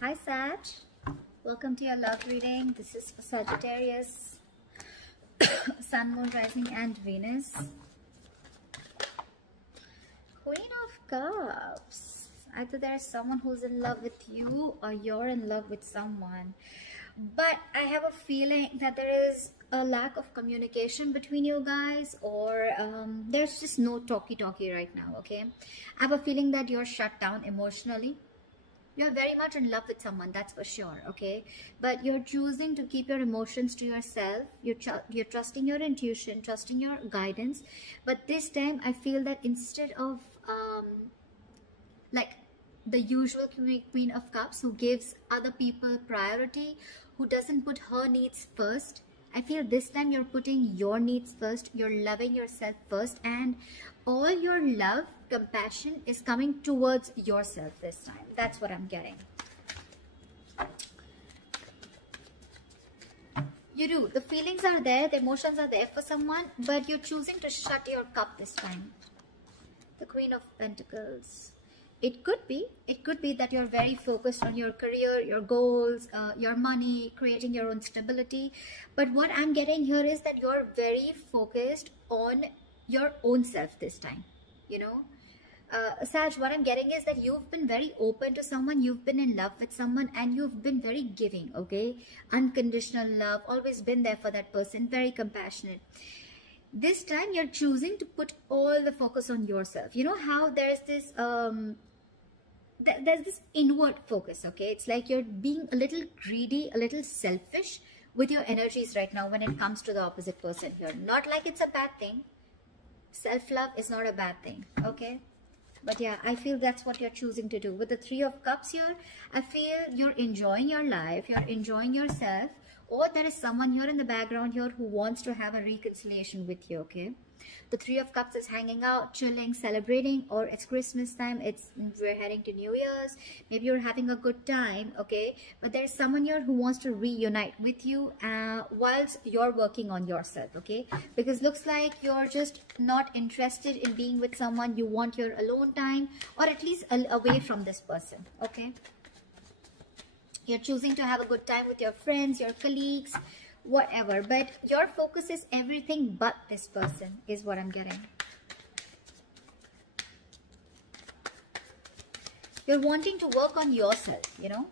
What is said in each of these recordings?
Hi Sag, welcome to your love reading. This is for Sagittarius, Sun, Moon, Rising and Venus. Queen of Cups. Either there's someone who's in love with you or you're in love with someone. But I have a feeling that there is a lack of communication between you guys, or there's just no talky right now, okay? I have a feeling that you're shut down emotionally. You're very much in love with someone, that's for sure, okay? But you're choosing to keep your emotions to yourself. You're trusting your intuition, trusting your guidance. But this time, I feel that instead of like the usual Queen of Cups who gives other people priority, who doesn't put her needs first, I feel this time you're putting your needs first, you're loving yourself first, and all your love, compassion is coming towards yourself this time. That's what I'm getting. You do. The feelings are there, the emotions are there for someone, but you're choosing to shut your cup this time. The Queen of Pentacles. It could be that you're very focused on your career, your goals, your money, creating your own stability. But what I'm getting here is that you're very focused on your own self this time, you know. Sag, what I'm getting is that you've been very open to someone, you've been in love with someone, and you've been very giving, okay? Unconditional love, always been there for that person, very compassionate. This time you're choosing to put all the focus on yourself. You know how there's this there's this inward focus, okay? It's like you're being a little greedy, a little selfish with your energies right now when it comes to the opposite person here. Not like it's a bad thing. Self-love is not a bad thing, okay? But yeah, I feel that's what you're choosing to do. With the Three of Cups here, I feel you're enjoying your life, you're enjoying yourself, or there is someone here in the background here who wants to have a reconciliation with you, okay? The Three of Cups is hanging out, chilling, celebrating, or it's Christmas time, we're heading to New Year's, maybe you're having a good time, okay? But there's someone here who wants to reunite with you whilst you're working on yourself, okay? Because looks like you're just not interested in being with someone. You want your alone time, or at least away from this person, okay? You're choosing to have a good time with your friends, your colleagues, whatever, but your focus is everything but this person, is what I'm getting. You're wanting to work on yourself, you know.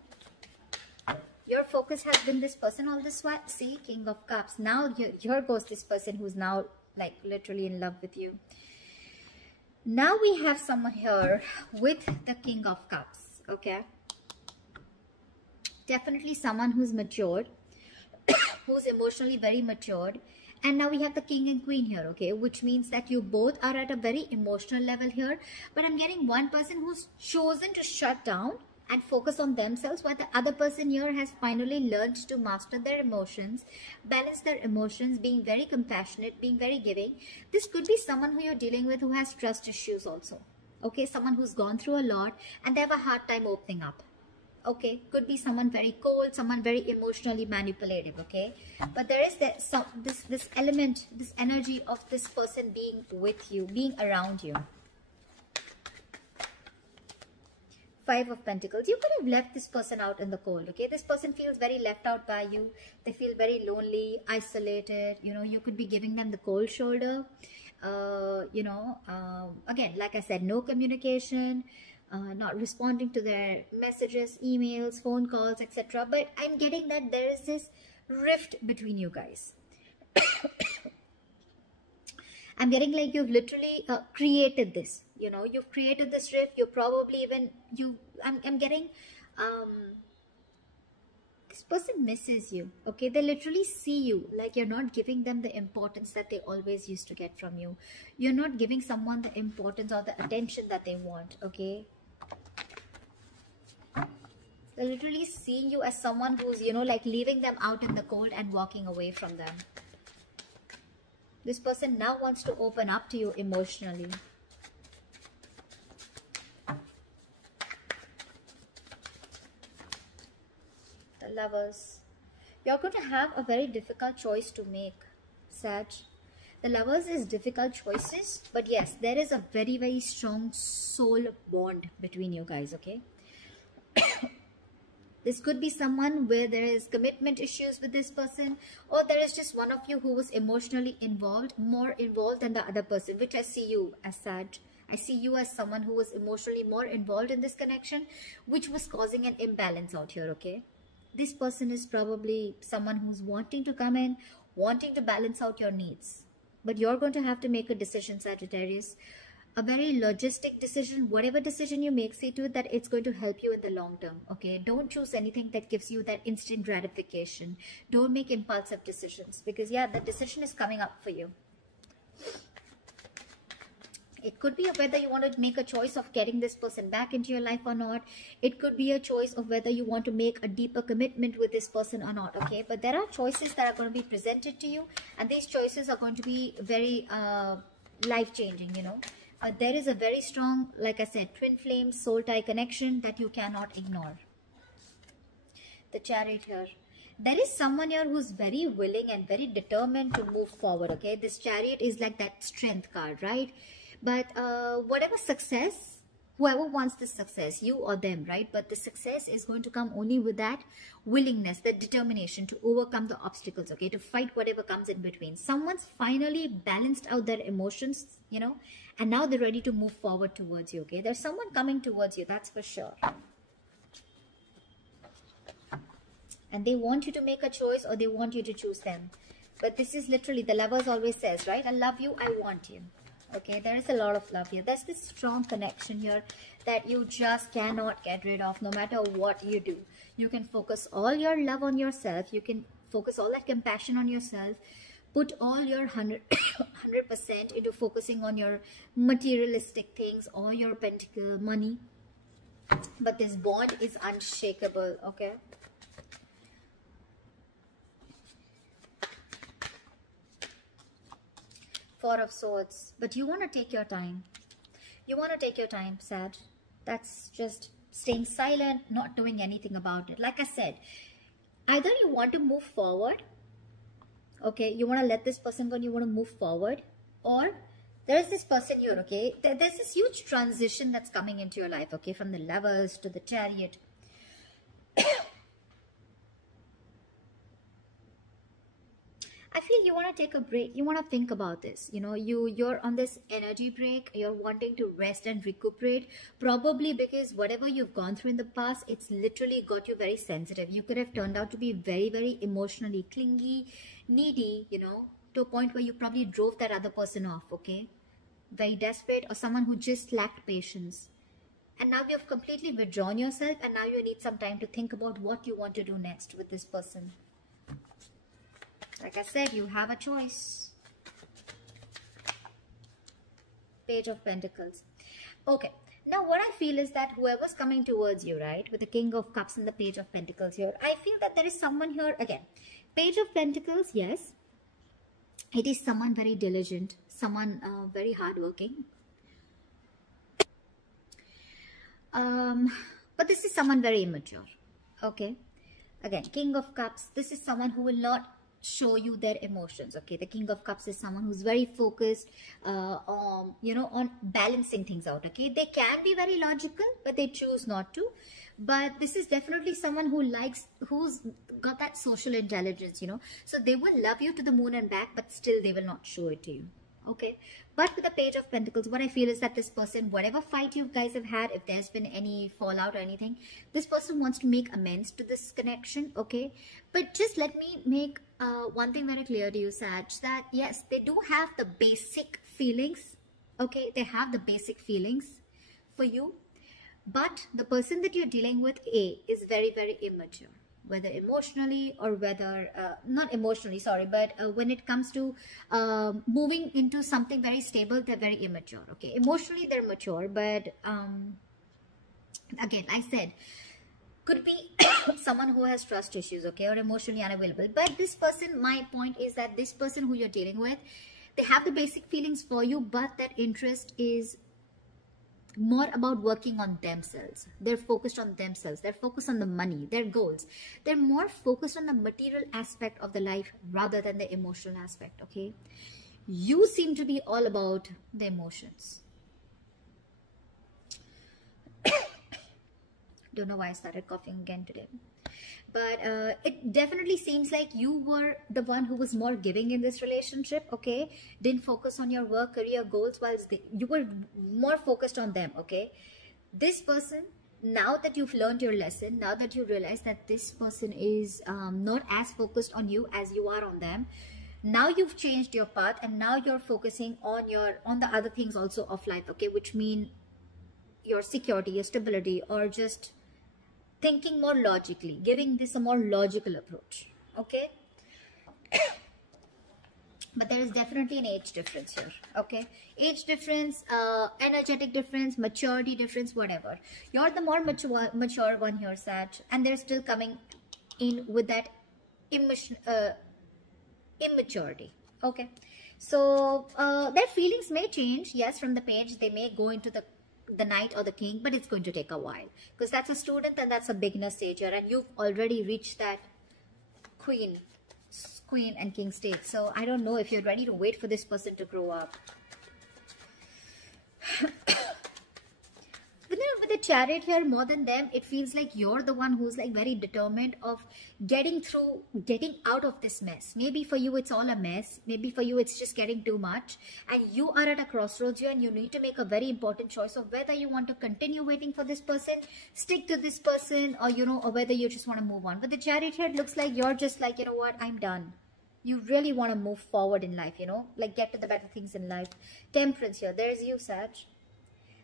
Your focus has been this person all this while. See, King of Cups. Now here goes this person who's now like literally in love with you. Now we have someone here with the King of Cups, okay? Definitely someone who's matured, who's emotionally very matured. And now we have the King and Queen here, okay? Which means that you both are at a very emotional level here. But I'm getting one person who's chosen to shut down and focus on themselves, while the other person here has finally learned to master their emotions, balance their emotions, being very compassionate, being very giving. This could be someone who you're dealing with who has trust issues also, okay? Someone who's gone through a lot and they have a hard time opening up. Okay, could be someone very cold, someone very emotionally manipulative, okay? But there is this element, this energy of this person being with you, being around you. Five of Pentacles. You could have left this person out in the cold, okay? This person feels very left out by you. They feel very lonely, isolated. You know, you could be giving them the cold shoulder. Again, like I said, no communication. Not responding to their messages, emails, phone calls, etc. But I'm getting that there is this rift between you guys. I'm getting like you've literally created this, you know, you've created this rift. You probably even, I'm getting, this person misses you, okay? They literally see you like you're not giving them the importance that they always used to get from you. You're not giving someone the importance or the attention that they want, okay? They're literally seeing you as someone who's, you know, like leaving them out in the cold and walking away from them. This person now wants to open up to you emotionally. The Lovers. You're going to have a very difficult choice to make, Sag. The Lovers is difficult choices, but yes, there is a very, very strong soul bond between you guys, okay? This could be someone where there is commitment issues with this person, or there is just one of you who was emotionally involved, more involved than the other person, which I see you as such. I see you as someone who was emotionally more involved in this connection, which was causing an imbalance out here, okay? This person is probably someone who's wanting to come in, wanting to balance out your needs. But you're going to have to make a decision, Sagittarius. A very logistic decision. Whatever decision you make, see to it that it's going to help you in the long term, okay? Don't choose anything that gives you that instant gratification. Don't make impulsive decisions, because yeah, the decision is coming up for you. It could be whether you want to make a choice of getting this person back into your life or not. It could be a choice of whether you want to make a deeper commitment with this person or not, okay? But there are choices that are going to be presented to you, and these choices are going to be very life-changing, you know. There is a very strong, like I said, twin flame, soul tie connection that you cannot ignore. The Chariot here. There is someone here who's very willing and very determined to move forward, okay? This Chariot is like that strength card, right? But whatever success, whoever wants this success, you or them, right? But the success is going to come only with that willingness, that determination to overcome the obstacles, okay? To fight whatever comes in between. Someone's finally balanced out their emotions, you know, and now they're ready to move forward towards you, okay? There's someone coming towards you, that's for sure. And they want you to make a choice, or they want you to choose them. But this is literally, the Lovers always says, right? I love you, I want you. Okay, there is a lot of love here. There's this strong connection here that you just cannot get rid of no matter what you do. You can focus all your love on yourself. You can focus all that compassion on yourself. Put all your 100% into focusing on your materialistic things or your pentacle money. But this bond is unshakable, okay? Four of Swords. But you want to take your time. You want to take your time, Sag. That's just staying silent, not doing anything about it. Like I said, either you want to move forward, okay, you want to let this person go and you want to move forward, or there is this person here, okay, there's this huge transition that's coming into your life, okay, from the Lovers to the Chariot. I feel you want to take a break. You want to think about this. You know, you're on this energy break. You're wanting to rest and recuperate. Probably because whatever you've gone through in the past, it's literally got you very sensitive. You could have turned out to be very, very emotionally clingy, needy, you know, to a point where you probably drove that other person off, okay? Very desperate, or someone who just lacked patience. And now you've completely withdrawn yourself, and now you need some time to think about what you want to do next with this person. Like I said, you have a choice. Page of Pentacles. Okay. Now what I feel is that whoever's coming towards you, right, with the King of Cups and the Page of Pentacles here, I feel that there is someone here, again, Page of Pentacles, yes. It is someone very diligent, someone very hardworking. But this is someone very immature. Okay. Again, King of Cups, this is someone who will not show you their emotions, okay? The King of Cups is someone who's very focused on, you know, on balancing things out, okay? They can be very logical, but they choose not to. But this is definitely someone who's got that social intelligence, you know? So they will love you to the moon and back, but still they will not show it to you, okay? But with the Page of Pentacles, what I feel is that this person, whatever fight you guys have had, if there's been any fallout or anything, this person wants to make amends to this connection, okay? But just let me make one thing very clear to you, Sag, that yes, they do have the basic feelings, okay? They have the basic feelings for you, but the person that you're dealing with, is very, very immature. Whether emotionally or whether, not emotionally, sorry, but when it comes to moving into something very stable, they're very immature, okay? Emotionally, they're mature, but again, I said, could be someone who has trust issues, okay, or emotionally unavailable. But this person, my point is that this person who you're dealing with, they have the basic feelings for you, but that interest is more about working on themselves. They're focused on themselves. They're focused on the money, their goals. They're more focused on the material aspect of the life rather than the emotional aspect, okay? You seem to be all about the emotions. Don't know why I started coughing again today. But it definitely seems like you were the one who was more giving in this relationship, okay? Didn't focus on your work, career goals, whilst you were more focused on them, okay? This person, now that you've learned your lesson, now that you realize that this person is not as focused on you as you are on them, now you've changed your path, and now you're focusing on the other things also of life, okay? Which mean your security, your stability, or just thinking more logically, giving this a more logical approach, okay? But there is definitely an age difference here, okay? Age difference, energetic difference, maturity difference, whatever. You're the more mature one here, Sag, and they're still coming in with that immaturity, okay? So their feelings may change, yes, from the page. They may go into the Knight or the King, but it's going to take a while, because that's a student and that's a beginner stage here, and you've already reached that Queen and King stage. So I don't know if you're ready to wait for this person to grow up. With the Chariot here, more than them, it feels like you're the one who's like very determined of getting out of this mess. Maybe for you it's all a mess, maybe for you it's just getting too much, and you are at a crossroads here, and you need to make a very important choice of whether you want to continue waiting for this person, stick to this person, or or whether you just want to move on. But the Chariot here, it looks like you're just like, you know what, I'm done. You really want to move forward in life, like get to the better things in life. Temperance here, there's you, Sag.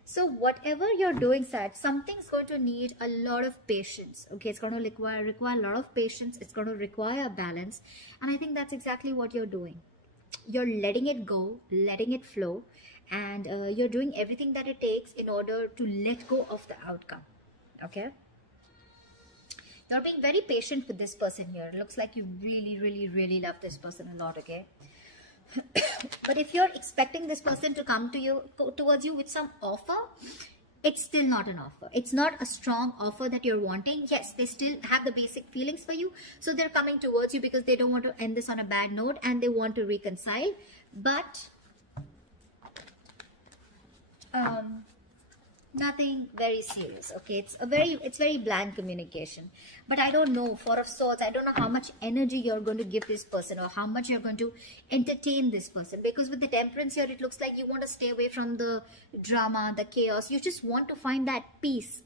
So whatever you're doing, Sag, something's going to need a lot of patience, okay? It's going to require a lot of patience. It's going to require a balance, and I think that's exactly what you're doing. You're letting it go, letting it flow, and you're doing everything that it takes in order to let go of the outcome, okay? You're being very patient with this person here. It looks like you really, really, really love this person a lot, okay? But if you're expecting this person to come towards you with some offer, it's still not an offer. It's not a strong offer that you're wanting. Yes, they still have the basic feelings for you, so they're coming towards you because they don't want to end this on a bad note, and they want to reconcile. But nothing very serious, okay? It's very bland communication. But I don't know, Four of Swords, I don't know how much energy you're going to give this person, or how much you're going to entertain this person, because with the Temperance here, it looks like you want to stay away from the drama, the chaos. You just want to find that peace,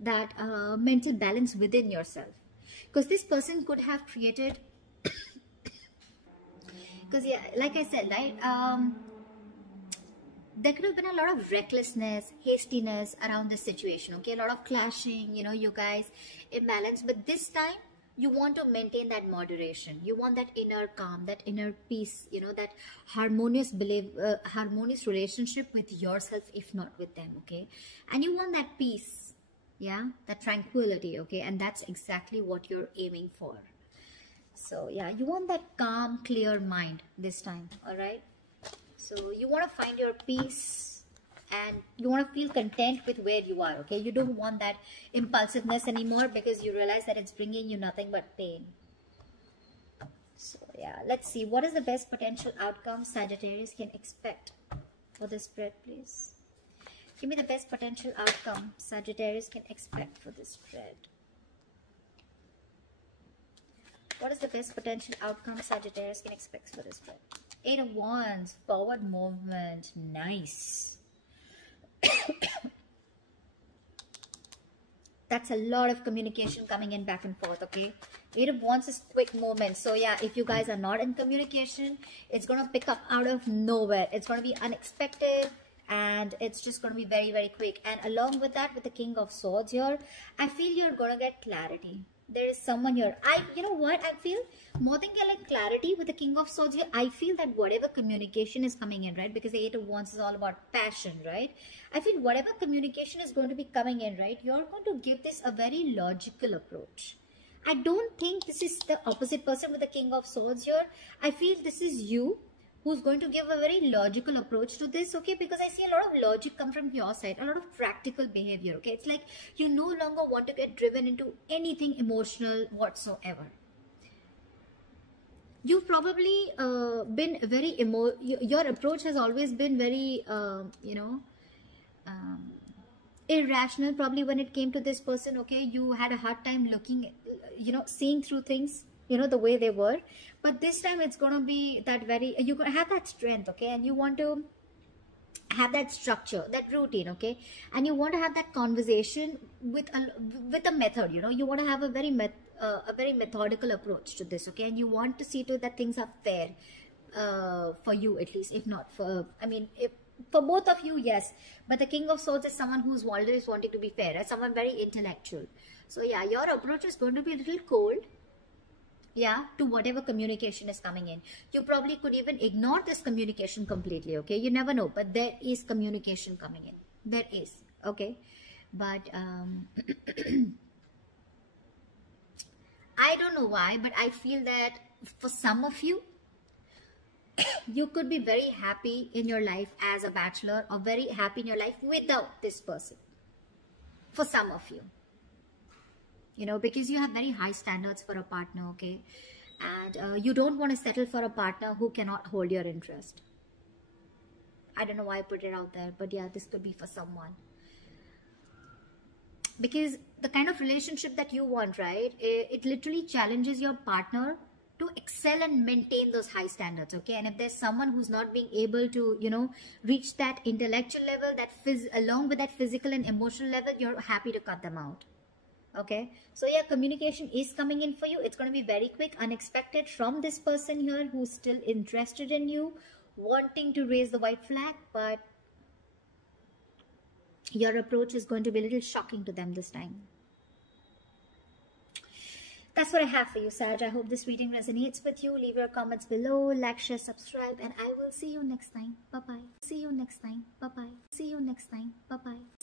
that mental balance within yourself, because this person could have created because yeah, like I said, right, there could have been a lot of recklessness, hastiness around this situation, okay? A lot of clashing, you guys, imbalance. But this time, you want to maintain that moderation. You want that inner calm, that inner peace, that harmonious relationship with yourself, if not with them, okay? And you want that peace, yeah? That tranquility, okay? And that's exactly what you're aiming for. So, yeah, you want that calm, clear mind this time, all right? So you want to find your peace, and you want to feel content with where you are, okay? You don't want that impulsiveness anymore, because you realize that it's bringing you nothing but pain. So yeah, let's see. What is the best potential outcome Sagittarius can expect for this spread, please? Give me the best potential outcome Sagittarius can expect for this spread. What is the best potential outcome Sagittarius can expect for this spread? 8 of Wands, forward movement, nice. That's a lot of communication coming in back and forth, okay? 8 of Wands is quick movement. So yeah, if you guys are not in communication, it's going to pick up out of nowhere. It's going to be unexpected, and it's just going to be very, very quick. And along with that, with the King of Swords here, I feel you're going to get clarity. There is someone here. You know what I feel? More than like clarity with the King of Swords here, I feel that whatever communication is coming in, right? Because the 8 of Wands is all about passion, right? I feel whatever communication is going to be coming in, right? You're going to give this a very logical approach. I don't think this is the opposite person with the King of Swords here. I feel this is you who's going to give a very logical approach to this, okay? Because I see a lot of logic come from your side, a lot of practical behavior, okay? It's like you no longer want to get driven into anything emotional whatsoever. You've probably been very your approach has always been very irrational probably when it came to this person. Okay, you had a hard time looking, seeing through things, the way they were. But this time it's going to be that very, you're going to have that strength, okay, and you want to have that structure, that routine, okay, and you want to have that conversation with a method. You want to have a very methodical approach to this, okay, and you want to see to that things are fair for you, at least, if not for, if for both of you, yes, but the King of Swords is someone who's always wanting to be fair, and someone very intellectual. So yeah, your approach is going to be a little cold, yeah, to whatever communication is coming in. You probably could even ignore this communication completely, okay, you never know, but there is communication coming in, there is, okay, but I don't know why, but I feel that for some of you, you could be very happy in your life as a bachelor, or very happy in your life without this person. For some of you, because you have very high standards for a partner, okay, and you don't want to settle for a partner who cannot hold your interest. I don't know why I put it out there, but yeah, this could be for someone. Because the kind of relationship that you want, right, it literally challenges your partner to excel and maintain those high standards, okay. And if there's someone who's not being able to reach that intellectual level, that along with that physical and emotional level, you're happy to cut them out, okay. So yeah, communication is coming in for you. It's going to be very quick, unexpected, from this person here who's still interested in you, wanting to raise the white flag, but your approach is going to be a little shocking to them this time. That's what I have for you, Sag. I hope this reading resonates with you. Leave your comments below, like, share, subscribe, and I will see you next time. Bye-bye. See you next time. Bye-bye. See you next time. Bye-bye.